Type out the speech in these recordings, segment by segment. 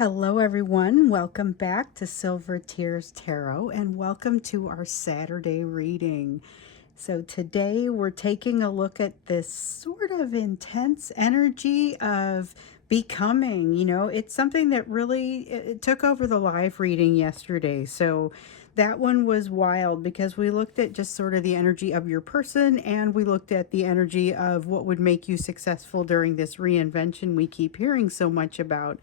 Hello everyone, welcome back to Silver Tears Tarot and welcome to our Saturday reading. So today we're taking a look at this sort of intense energy of becoming. It's something that really it took over the live reading yesterday. So that one was wild because we looked at just sort of the energy of your person, and we looked at the energy of what would make you successful during this reinvention we keep hearing so much about.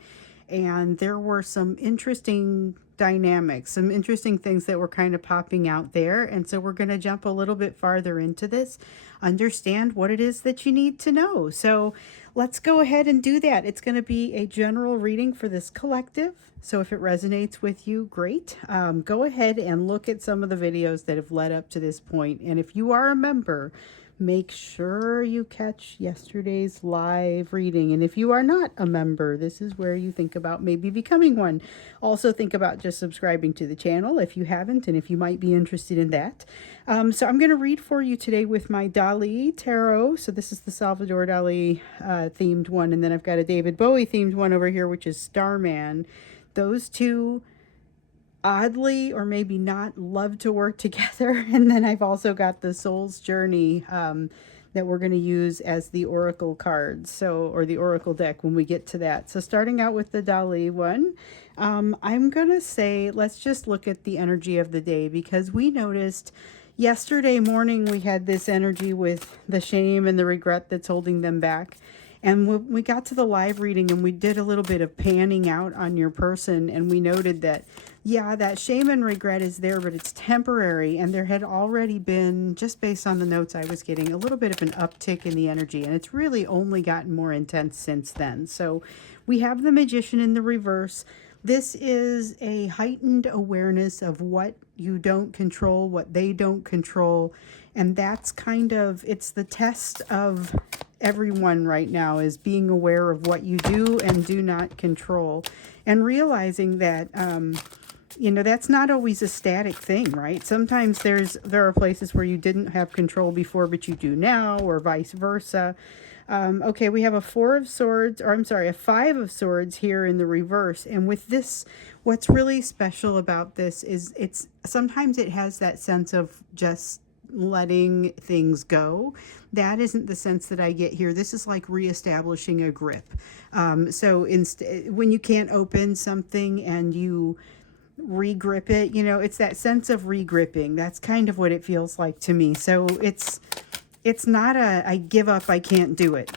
And there were some interesting dynamics, some interesting things that were kind of popping out there. And so we're going to jump a little bit farther into this, understand what it is that you need to know. So let's go ahead and do that. It's going to be a general reading for this collective. So if it resonates with you, great. Go ahead and look at some of the videos that have led up to this point. And if you are a member, make sure you catch yesterday's live reading. And if you are not a member, this is where you think about maybe becoming one. Also think about just subscribing to the channel if you haven't, and if you might be interested in that. So I'm going to read for you today with my Dali Tarot. So this is the Salvador Dali themed one, and then I've got a David Bowie themed one over here, which is Starman. Those two oddly or maybe not love to work together. And then I've also got the Soul's Journey that we're going to use as the oracle cards, or the oracle deck when we get to that. So starting out with the Dali one, I'm going to say let's just look at the energy of the day, because we noticed yesterday morning we had this energy with the shame and the regret that's holding them back. And when we got to the live reading and we did a little bit of panning out on your person, and we noted that, yeah, that shame and regret is there, but it's temporary. And there had already been, just based on the notes I was getting, a little bit of an uptick in the energy. And it's really only gotten more intense since then. So we have the Magician in the reverse. This is a heightened awareness of what you don't control, what they don't control. And that's kind of, it's the test of everyone right now, is being aware of what you do and do not control, and realizing that that's not always a static thing, right? Sometimes there are places where you didn't have control before but you do now, or vice versa. Okay, we have a Five of Swords here in the reverse. And with this, what's really special about this is sometimes it has that sense of just letting things go. That isn't the sense that I get here. This is like reestablishing a grip. So when you can't open something and you regrip it, it's that sense of regripping. That's kind of what it feels like to me. So it's not I give up, I can't do it.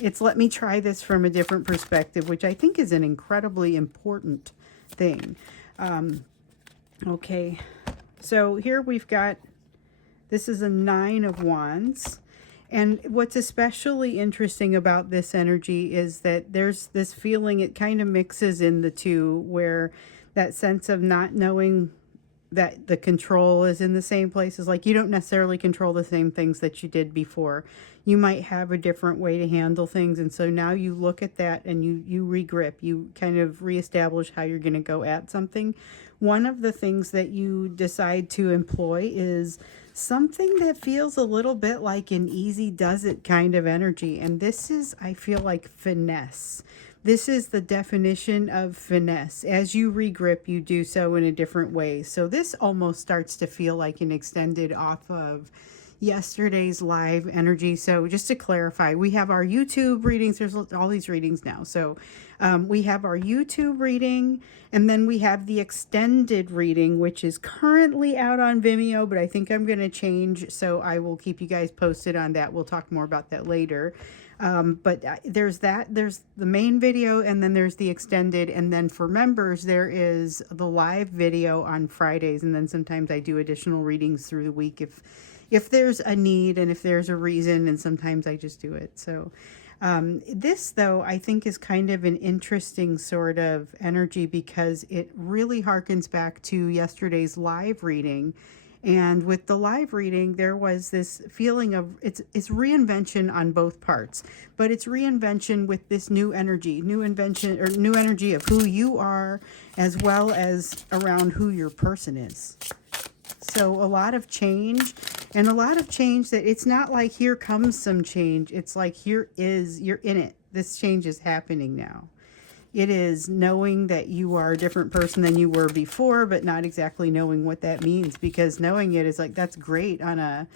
It's let me try this from a different perspective, which I think is an incredibly important thing. Okay, so here we've got, this is a Nine of Wands. And what's especially interesting about this energy is that there's this feeling, it kind of mixes in the two, where that sense of not knowing that the control is in the same places. Like, you don't necessarily control the same things that you did before. You might have a different way to handle things. And so now you look at that and you regrip, you kind of reestablish how you're going to go at something. One of the things that you decide to employ is something that feels a little bit like an easy does it kind of energy. And this is, I feel like, finesse. This is the definition of finesse. As you regrip, you do so in a different way. So this almost starts to feel like an extended off of yesterday's live energy. So just to clarify, we have our YouTube readings. There's all these readings now. So we have our YouTube reading, and then we have the extended reading, which is currently out on Vimeo, but I think I'm going to change. So I will keep you guys posted on that. We'll talk more about that later. But there's the main video, and then there's the extended. And then for members, there is the live video on Fridays. And then sometimes I do additional readings through the week if there's a need and if there's a reason, and sometimes I just do it. So this, though, I think is kind of an interesting sort of energy, because it really harkens back to yesterday's live reading. And with the live reading, there was this feeling of it's reinvention on both parts, but it's reinvention with this new energy, new energy of who you are, as well as around who your person is. So a lot of change, and a lot of change that it's not like here comes some change. It's like you're in it. This change is happening now. It is knowing that you are a different person than you were before, but not exactly knowing what that means, because knowing it is like, that's great on a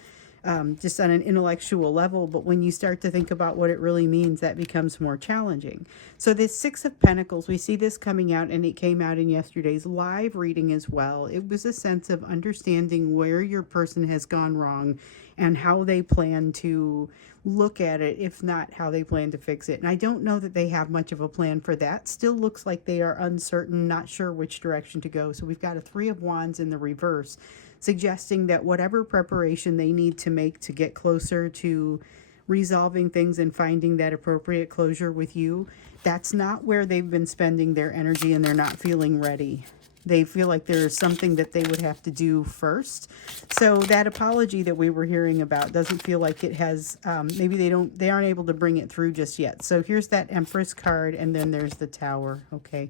just on an intellectual level, but when you start to think about what it really means, that becomes more challenging. So this Six of Pentacles, we see this coming out, and it came out in yesterday's live reading as well. It was a sense of understanding where your person has gone wrong and how they plan to look at it, if not how they plan to fix it. And I don't know that they have much of a plan for that. Still looks like they are uncertain, not sure which direction to go. So we've got a Three of Wands in the reverse, suggesting that whatever preparation they need to make to get closer to resolving things and finding that appropriate closure with you, that's not where they've been spending their energy, and they're not feeling ready. They feel like there's something that they would have to do first. So that apology that we were hearing about doesn't feel like it has, maybe they aren't able to bring it through just yet. So here's that Empress card, and then there's the Tower. Okay,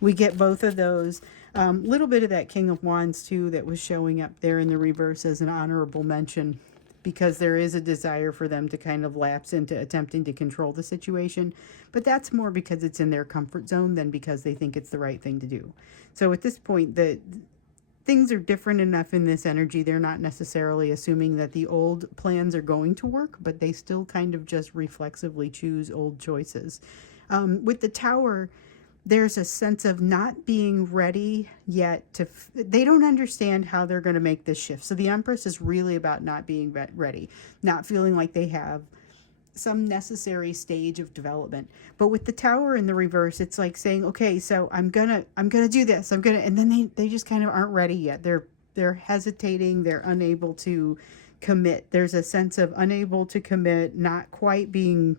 we get both of those. Little bit of that King of Wands too that was showing up there in the reverse as an honorable mention, because there is a desire for them to kind of lapse into attempting to control the situation. But that's more because it's in their comfort zone than because they think it's the right thing to do. So at this point, things are different enough in this energy. They're not necessarily assuming that the old plans are going to work, but they still kind of just reflexively choose old choices. With the Tower, there's a sense of not being ready yet they don't understand how they're going to make this shift. So the Empress is really about not being ready, not feeling like they have some necessary stage of development. But with the Tower in the reverse, it's like saying, okay, so I'm gonna do this, and then they just kind of aren't ready yet. They're hesitating, they're unable to commit. There's a sense of unable to commit, not quite being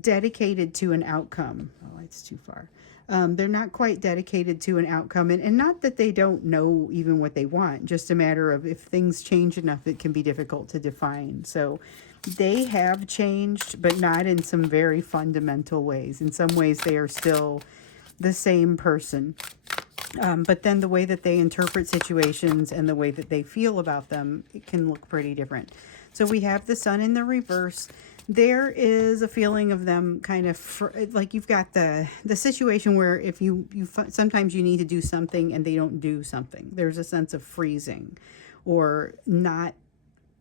dedicated to an outcome. Oh, it's too far. They're not quite dedicated to an outcome, and not that they don't know even what they want, just a matter of if things change enough, it can be difficult to define. So they have changed, but not in some very fundamental ways. In some ways, they are still the same person. But then the way that they interpret situations and the way that they feel about them, it can look pretty different. So we have the Sun in the reverse. There is a feeling of them kind of like you've got the situation where if you sometimes you need to do something and they don't do something. There's a sense of freezing or not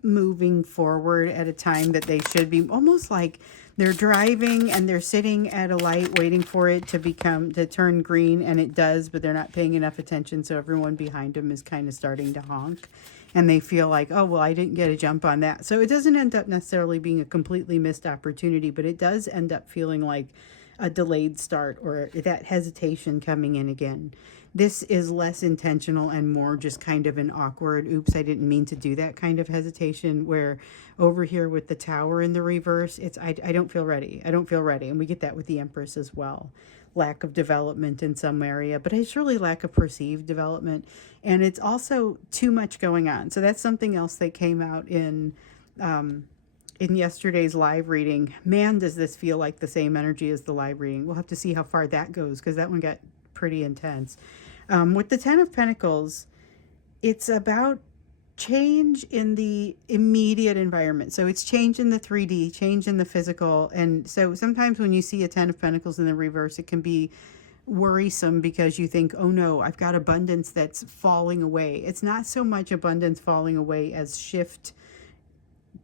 moving forward at a time that they should be, almost like they're driving and they're sitting at a light waiting for it to turn green, and it does, but they're not paying enough attention, so everyone behind them is kind of starting to honk, and they feel like, oh well, I didn't get a jump on that. So it doesn't end up necessarily being a completely missed opportunity, but it does end up feeling like a delayed start or that hesitation coming in again. This is less intentional and more just kind of an awkward, oops, I didn't mean to do that kind of hesitation, where over here with the Tower in the reverse, it's I don't feel ready. I don't feel ready. And we get that with the Empress as well. Lack of development in some area, but it's really lack of perceived development. And it's also too much going on. So that's something else that came out in yesterday's live reading. Man, does this feel like the same energy as the live reading. We'll have to see how far that goes, because that one got pretty intense. With the Ten of Pentacles, it's about change in the immediate environment. So it's change in the 3D, change in the physical. And so sometimes when you see a Ten of Pentacles in the reverse, it can be worrisome because you think, oh no, I've got abundance that's falling away. It's not so much abundance falling away as shift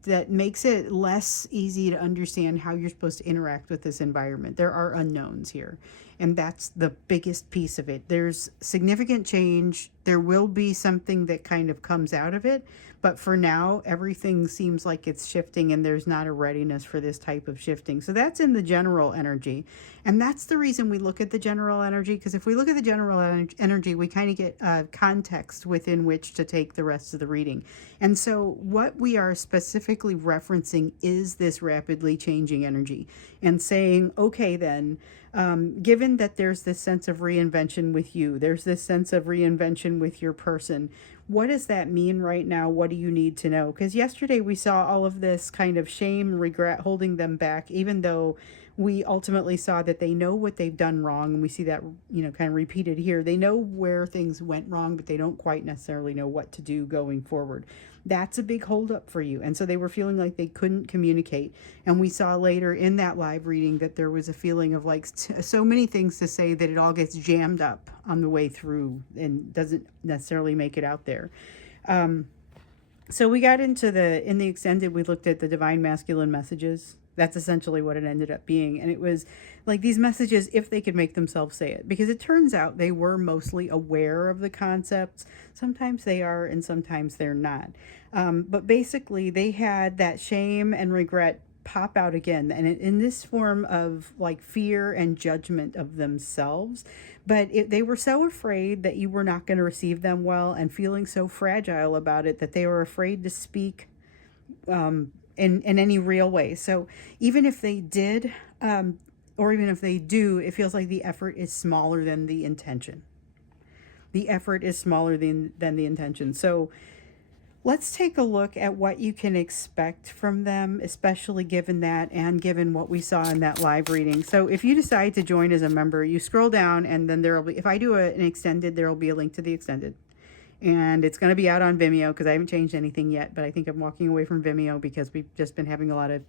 that makes it less easy to understand how you're supposed to interact with this environment. There are unknowns here, and that's the biggest piece of it. There's significant change. There will be something that kind of comes out of it, but for now, everything seems like it's shifting, and there's not a readiness for this type of shifting. So that's in the general energy, and that's the reason we look at the general energy, because if we look at the general energy, we kind of get context within which to take the rest of the reading. And so what we are specifically referencing is this rapidly changing energy, and saying, okay, then, given that there's this sense of reinvention with you, there's this sense of reinvention with your person, what does that mean right now? What do you need to know? Because yesterday we saw all of this kind of shame, regret holding them back, even though we ultimately saw that they know what they've done wrong, and we see that, kind of repeated here. They know where things went wrong, but they don't quite necessarily know what to do going forward. That's a big holdup for you. And so they were feeling like they couldn't communicate. And we saw later in that live reading that there was a feeling of like so many things to say that it all gets jammed up on the way through and doesn't necessarily make it out there. So we got into in the extended, we looked at the divine masculine messages. That's essentially what it ended up being. And it was like these messages, if they could make themselves say it, because it turns out they were mostly aware of the concepts. Sometimes they are, and sometimes they're not. But basically, they had that shame and regret pop out again, and in this form of like fear and judgment of themselves. But they were so afraid that you were not going to receive them well, and feeling so fragile about it that they were afraid to speak in any real way. So even if they did, or even if they do, it feels like the effort is smaller than the intention. The effort is smaller than the intention. So let's take a look at what you can expect from them, especially given that and given what we saw in that live reading. So if you decide to join as a member, you scroll down, and then there will be, if I do an extended, there will be a link to the extended. And it's going to be out on Vimeo because I haven't changed anything yet, but I think I'm walking away from Vimeo because we've just been having a lot of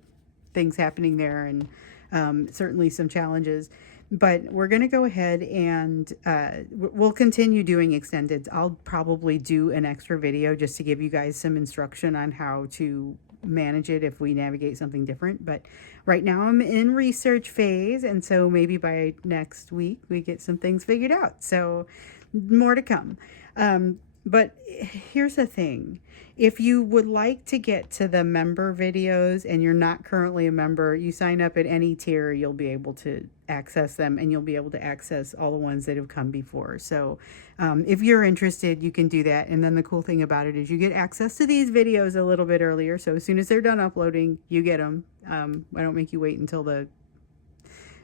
things happening there, and certainly some challenges. But we're going to go ahead and we'll continue doing extended. I'll probably do an extra video just to give you guys some instruction on how to manage it if we navigate something different. But right now I'm in research phase, and so maybe by next week we get some things figured out. So more to come. But here's the thing. If you would like to get to the member videos and you're not currently a member, you sign up at any tier, you'll be able to access them, and you'll be able to access all the ones that have come before. So if you're interested, you can do that. And then the cool thing about it is you get access to these videos a little bit earlier. So as soon as they're done uploading, you get them. I don't make you wait until the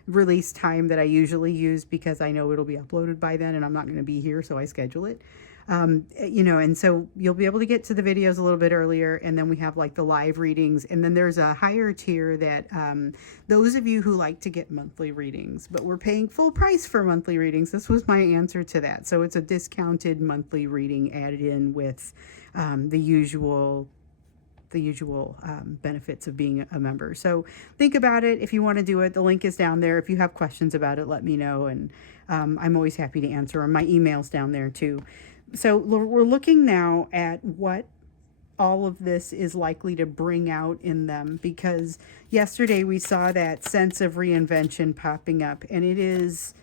release time that I usually use, because I know it'll be uploaded by then and I'm not going to be here, so I schedule it. And so you'll be able to get to the videos a little bit earlier, and then we have like the live readings, and then there's a higher tier that those of you who like to get monthly readings, but we're paying full price for monthly readings, this was my answer to that. So it's a discounted monthly reading added in with the usual benefits of being a member. So think about it if you want to do it. The link is down there. If you have questions about it, let me know, and I'm always happy to answer them. My email's down there too. So we're looking now at what all of this is likely to bring out in them, because yesterday we saw that sense of reinvention popping up, and it is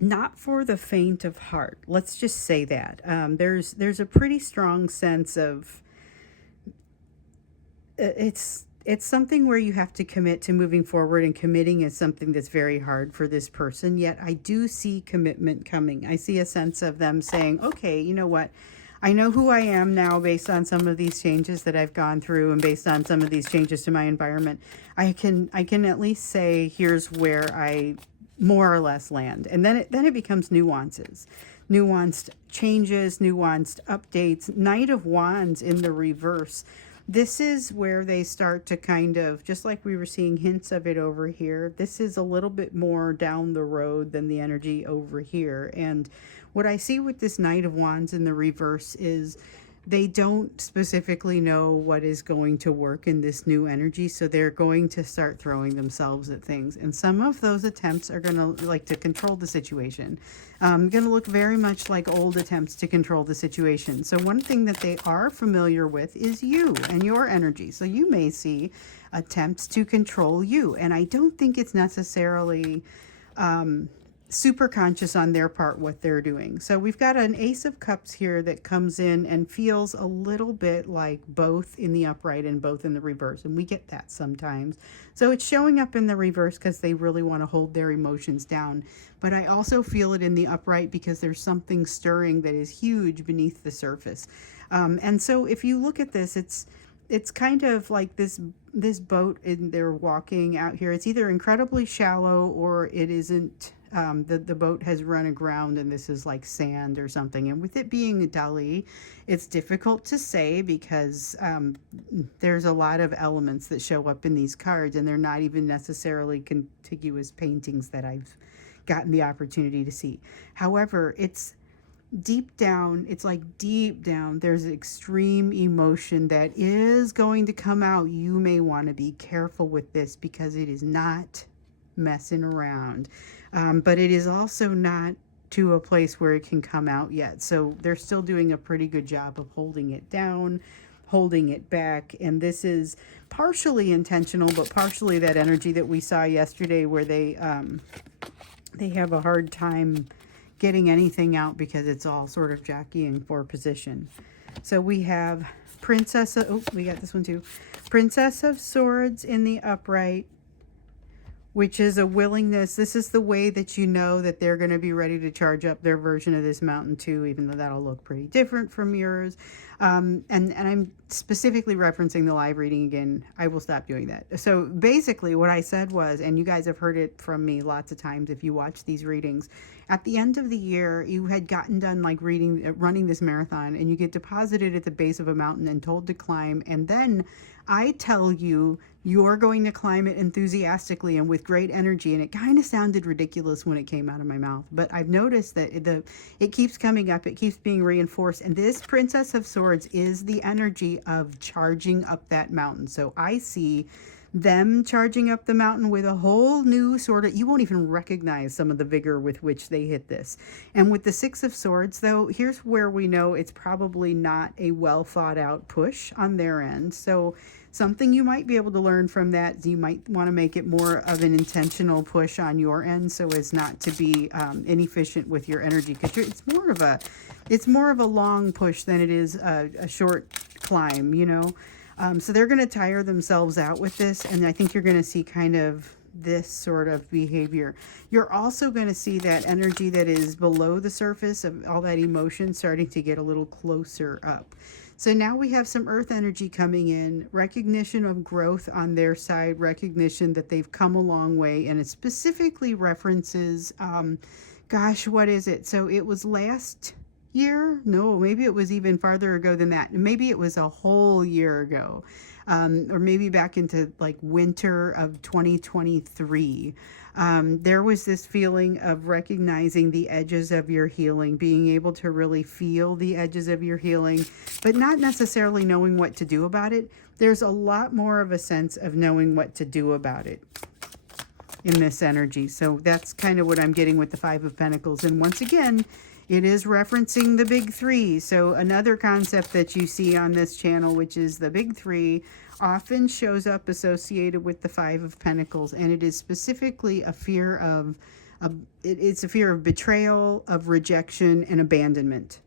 not for the faint of heart. Let's just say that. There's a pretty strong sense of it's something where you have to commit to moving forward, and committing is something that's very hard for this person. Yet I do see commitment coming. I see a sense of them saying, okay, you know what? I know who I am now based on some of these changes that I've gone through, and based on some of these changes to my environment. I can at least say, here's where I more or less land. And then it becomes nuances. Nuanced changes, nuanced updates. Knight of Wands in the reverse. This is where they start to kind of, just like we were seeing hints of it over here, this is a little bit more down the road than the energy over here. And what I see with this Knight of Wands in the reverse is they don't specifically know what is going to work in this new energy, so they're going to start throwing themselves at things. And some of those attempts are going to like to control the situation. Going to look very much like old attempts to control the situation. So one thing that they are familiar with is you and your energy. So you may see attempts to control you. And I don't think it's necessarily super conscious on their part what they're doing. So we've got an Ace of Cups here that comes in and feels a little bit like both in the upright and both in the reverse, and we get that sometimes. So it's showing up in the reverse because they really want to hold their emotions down, but I also feel it in the upright because there's something stirring that is huge beneath the surface. And so if you look at this, it's kind of like this boat, and they're walking out here. It's either incredibly shallow or it isn't the boat has run aground and this is like sand or something. And with it being a Dali, it's difficult to say because there's a lot of elements that show up in these cards, and they're not even necessarily contiguous paintings that I've gotten the opportunity to see. However, it's deep down, it's like deep down, there's extreme emotion that is going to come out. You may want to be careful with this because it is not messing around. But it is also not to a place where it can come out yet. So they're still doing a pretty good job of holding it down, holding it back. And this is partially intentional, but partially that energy that we saw yesterday where they have a hard time getting anything out because it's all sort of jockeying for position. So we have Princess of, oh, we got this one too. Princess of Swords in the upright, which is a willingness. This is the way that you know that they're going to be ready to charge up their version of this mountain too, even though that'll look pretty different from yours. And I'm specifically referencing the live reading again. I will stop doing that. So basically what I said was, and you guys have heard it from me lots of times if you watch these readings, at the end of the year, you had gotten done like running this marathon, and you get deposited at the base of a mountain and told to climb. And then I tell you, you're going to climb it enthusiastically and with great energy. And it kind of sounded ridiculous when it came out of my mouth, but I've noticed that it keeps coming up. It keeps being reinforced. And this Princess of Swords is the energy of charging up that mountain. So I see them charging up the mountain with a whole new sort of, you won't even recognize some of the vigor with which they hit this. And with the Six of Swords, though, here's where we know it's probably not a well thought out push on their end. So something you might be able to learn from that is you might want to make it more of an intentional push on your end so as not to be inefficient with your energy, because it's more of a long push than it is a short climb, you know. So they're going to tire themselves out with this, and I think you're going to see kind of this sort of behavior. You're also going to see that energy that is below the surface of all that emotion starting to get a little closer up. So now we have some earth energy coming in, recognition of growth on their side, recognition that they've come a long way, and it specifically references, gosh, what is it? So it was last year? No, maybe it was even farther ago than that. Maybe it was a whole year ago, or maybe back into like winter of 2023. There was this feeling of recognizing the edges of your healing, being able to really feel the edges of your healing, but not necessarily knowing what to do about it. There's a lot more of a sense of knowing what to do about it in this energy. So that's kind of what I'm getting with the Five of Pentacles. And once again, it is referencing the big three. So another concept that you see on this channel, which is the big three, often shows up associated with the Five of Pentacles. And it is specifically a fear of, it's a fear of betrayal, of rejection, and abandonment.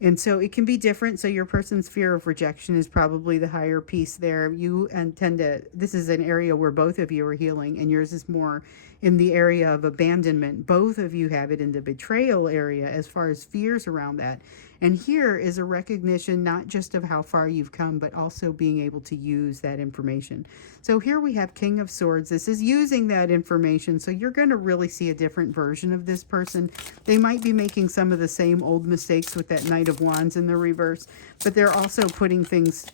And so it can be different. So your person's fear of rejection is probably the higher piece there. You tend to, this is an area where both of you are healing, and yours is more in the area of abandonment. Both of you have it in the betrayal area as far as fears around that. And here is a recognition not just of how far you've come, but also being able to use that information. So here we have King of Swords. This is using that information. So you're going to really see a different version of this person. They might be making some of the same old mistakes with that Knight of Wands in the reverse, but they're also putting things,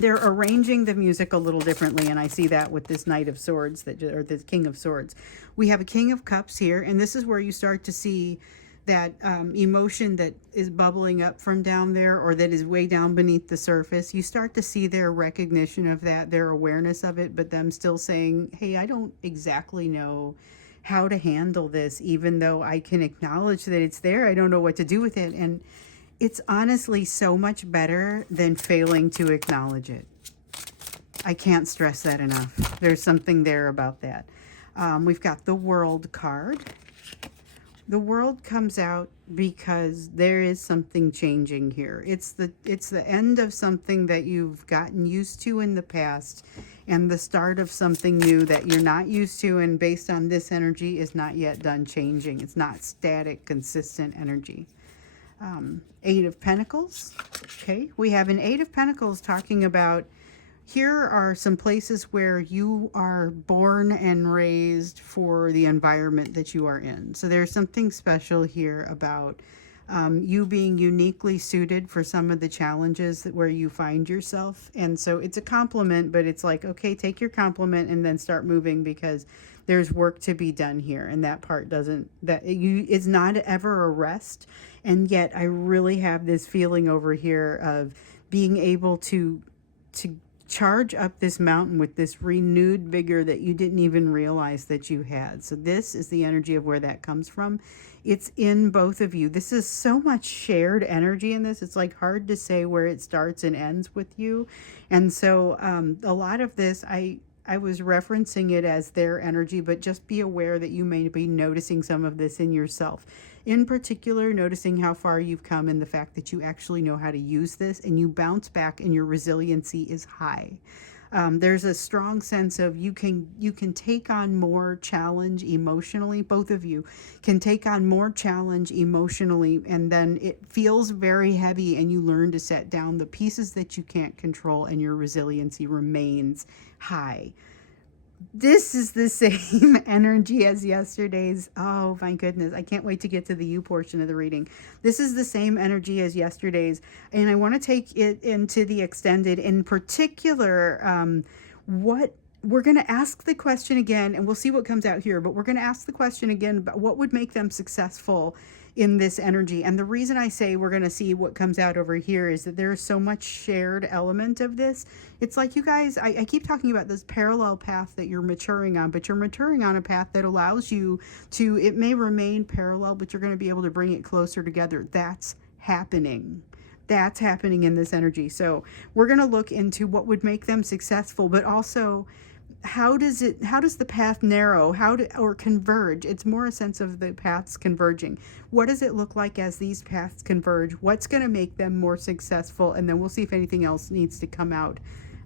they're arranging the music a little differently, and I see that with this Knight of Swords, or this King of Swords. We have a King of Cups here, and this is where you start to see that emotion that is bubbling up from down there, or that is way down beneath the surface. You start to see their recognition of that, their awareness of it, but them still saying, hey, I don't exactly know how to handle this, even though I can acknowledge that it's there. I don't know what to do with it. And it's honestly so much better than failing to acknowledge it. I can't stress that enough. There's something there about that. We've got the World card. The World comes out because there is something changing here. It's the end of something that you've gotten used to in the past, and the start of something new that you're not used to, and based on this energy is not yet done changing. It's not static, consistent energy. Eight of Pentacles. Okay, we have an Eight of Pentacles talking about here are some places where you are born and raised for the environment that you are in. So there's something special here about you being uniquely suited for some of the challenges where you find yourself. And so it's a compliment, but it's like, okay, take your compliment and then start moving, because there's work to be done here. And that part doesn't, that you, is not ever a rest. And yet I really have this feeling over here of being able to charge up this mountain with this renewed vigor that you didn't even realize that you had. So this is the energy of where that comes from. It's in both of you. This is so much shared energy in this. It's like hard to say where it starts and ends with you. And so a lot of this, I was referencing it as their energy, but just be aware that you may be noticing some of this in yourself. In particular, noticing how far you've come and the fact that you actually know how to use this and you bounce back and your resiliency is high. There's a strong sense of you can take on more challenge emotionally. Both of you can take on more challenge emotionally, and then it feels very heavy and you learn to set down the pieces that you can't control, and your resiliency remains high. This is the same energy as yesterday's. Oh my goodness, I can't wait to get to the you portion of the reading. This is the same energy as yesterday's, and I want to take it into the extended. In particular, what we're going to ask the question again, and we'll see what comes out here, but we're going to ask the question again about what would make them successful in this energy. And the reason I say we're going to see what comes out over here is that there's so much shared element of this. It's like, you guys, I keep talking about this parallel path that you're maturing on, but you're maturing on a path that allows you to, it may remain parallel, but you're going to be able to bring it closer together. That's happening. That's happening in this energy. So we're going to look into what would make them successful, but also how does the path narrow, or converge? It's more a sense of the paths converging. What does it look like as these paths converge? What's going to make them more successful? And then we'll see if anything else needs to come out.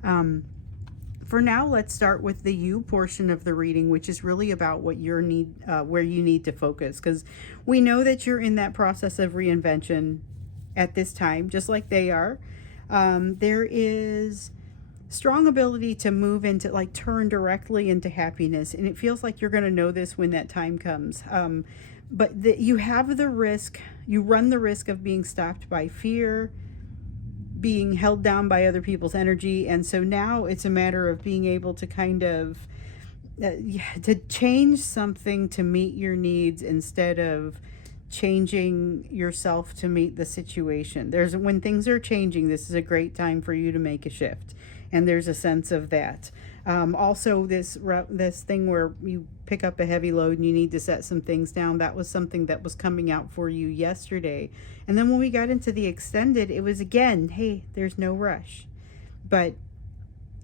For now, let's start with the you portion of the reading, which is really about what your need, where you need to focus, because we know that you're in that process of reinvention at this time, just like they are. There is strong ability to move into, like, turn directly into happiness, and it feels like you're going to know this when that time comes. But you have the risk, you run the risk of being stopped by fear, being held down by other people's energy, and so now it's a matter of being able to kind of to change something to meet your needs instead of changing yourself to meet the situation. When things are changing, this is a great time for you to make a shift. And there's a sense of that. Also, this thing where you pick up a heavy load and you need to set some things down, that was something that was coming out for you yesterday. And then when we got into the extended, it was again, hey, there's no rush. But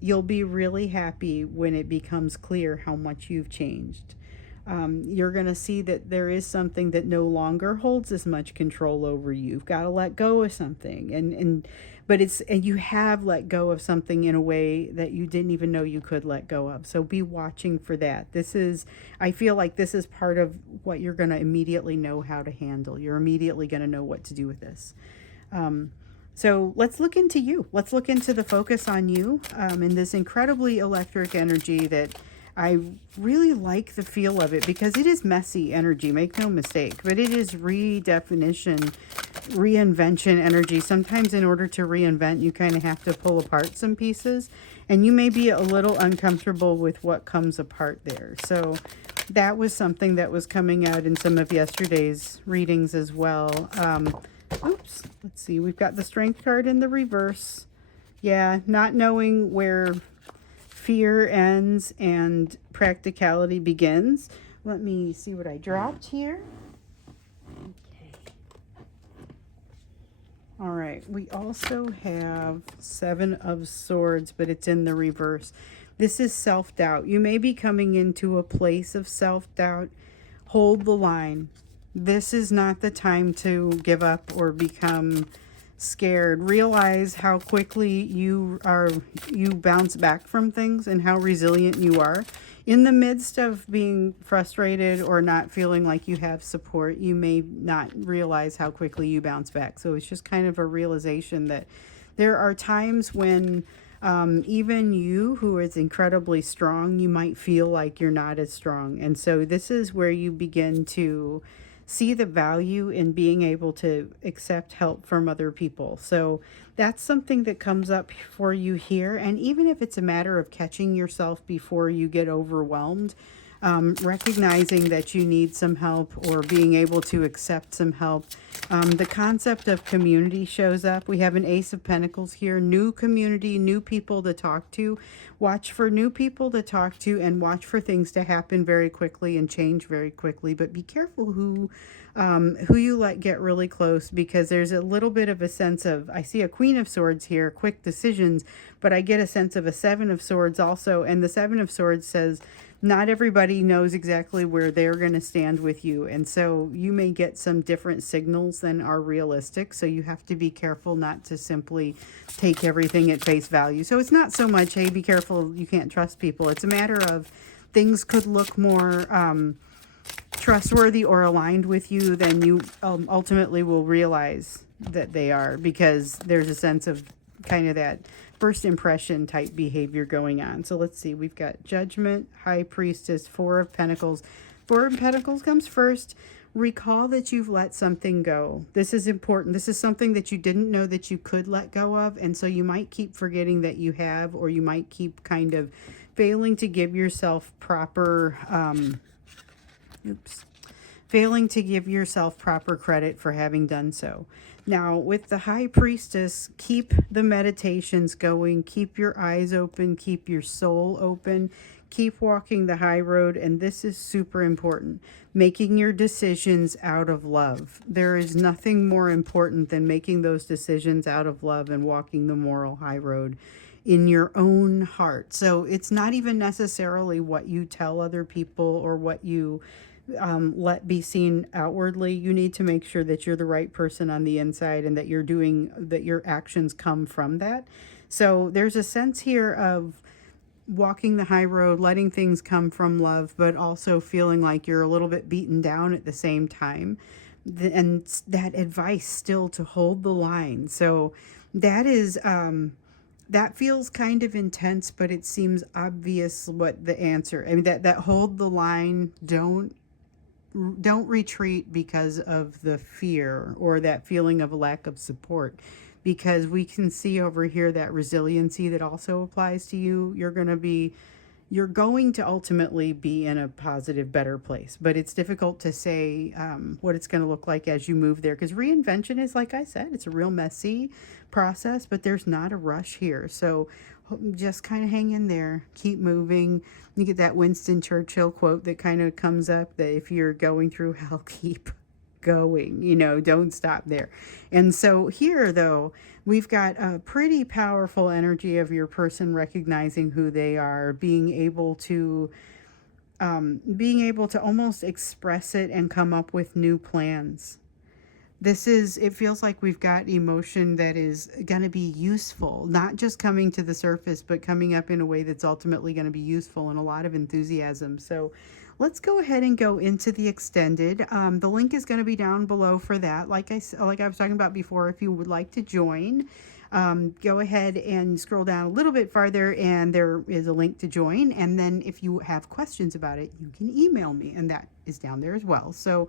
you'll be really happy when it becomes clear how much you've changed. You're going to see that there is something that no longer holds as much control over you. You've got to let go of something, but you have let go of something in a way that you didn't even know you could let go of. So be watching for that. I feel like this is part of what you're going to immediately know how to handle. You're immediately going to know what to do with this. So let's look into you. Let's look into the focus on you, in this incredibly electric energy that I really like the feel of it, because it is messy energy, make no mistake, but it is redefinition, reinvention energy. Sometimes in order to reinvent, you kind of have to pull apart some pieces, and you may be a little uncomfortable with what comes apart there. So that was something that was coming out in some of yesterday's readings as well. Oops, let's see, we've got the Strength card in the reverse. Yeah, not knowing where fear ends and practicality begins. Let me see what I dropped here. Okay. All right, we also have Seven of Swords, but it's in the reverse. This is self-doubt. You may be coming into a place of self-doubt. Hold the line. This is not the time to give up or become scared. Realize how quickly you bounce back from things and how resilient you are. In the midst of being frustrated or not feeling like you have support, you may not realize how quickly you bounce back. So it's just kind of a realization that there are times when Even you, who is incredibly strong, you might feel like you're not as strong. And so this is where you begin to see the value in being able to accept help from other people. So that's something that comes up for you here. And even if it's a matter of catching yourself before you get overwhelmed, recognizing that you need some help or being able to accept some help. The concept of community shows up. We have an Ace of Pentacles here, new community, new people to talk to. Watch for new people to talk to and watch for things to happen very quickly and change very quickly. But be careful who you let get really close, because there's a little bit of a sense of, I see a Queen of Swords here, quick decisions, but I get a sense of a Seven of Swords also. And the Seven of Swords says, not everybody knows exactly where they're going to stand with you. And so you may get some different signals than are realistic. So you have to be careful not to simply take everything at face value. So it's not so much, hey, be careful, you can't trust people. It's a matter of things could look more trustworthy or aligned with you than you ultimately will realize that they are, because there's a sense of kind of that first impression type behavior going on. So let's see, we've got Judgment, High Priestess, Four of Pentacles. Four of Pentacles comes first. Recall that you've let something go. This is important. This is something that you didn't know that you could let go of, and so you might keep forgetting that you have, or you might keep kind of failing to give yourself proper failing to give yourself proper credit for having done so. Now, with the High Priestess, keep the meditations going, keep your eyes open, keep your soul open, keep walking the high road, and this is super important. Making your decisions out of love. There is nothing more important than making those decisions out of love and walking the moral high road in your own heart. So it's not even necessarily what you tell other people or what you let be seen outwardly. You need to make sure that you're the right person on the inside, and that you're doing, that your actions come from that. So there's a sense here of walking the high road, letting things come from love, but also feeling like you're a little bit beaten down at the same time. And that advice still to hold the line. So that is, that feels kind of intense, but it seems obvious what the answer, I mean, that hold the line, don't retreat because of the fear or that feeling of a lack of support, because we can see over here that resiliency that also applies to you. You're going to ultimately be in a positive, better place, but it's difficult to say what it's going to look like as you move there, because reinvention is, like I said, it's a real messy process, but there's not a rush here. So just kind of hang in there, keep moving. You get that Winston Churchill quote that kind of comes up, that if you're going through hell, keep going, don't stop there. And so here, though, we've got a pretty powerful energy of your person recognizing who they are, being able to almost express it and come up with new plans. It feels like we've got emotion that is going to be useful, not just coming to the surface, but coming up in a way that's ultimately going to be useful, and a lot of enthusiasm. So let's go ahead and go into the extended. The link is going to be down below for that. Like I was talking about before, if you would like to join, go ahead and scroll down a little bit farther, and there is a link to join. And then if you have questions about it, you can email me, and that is down there as well. So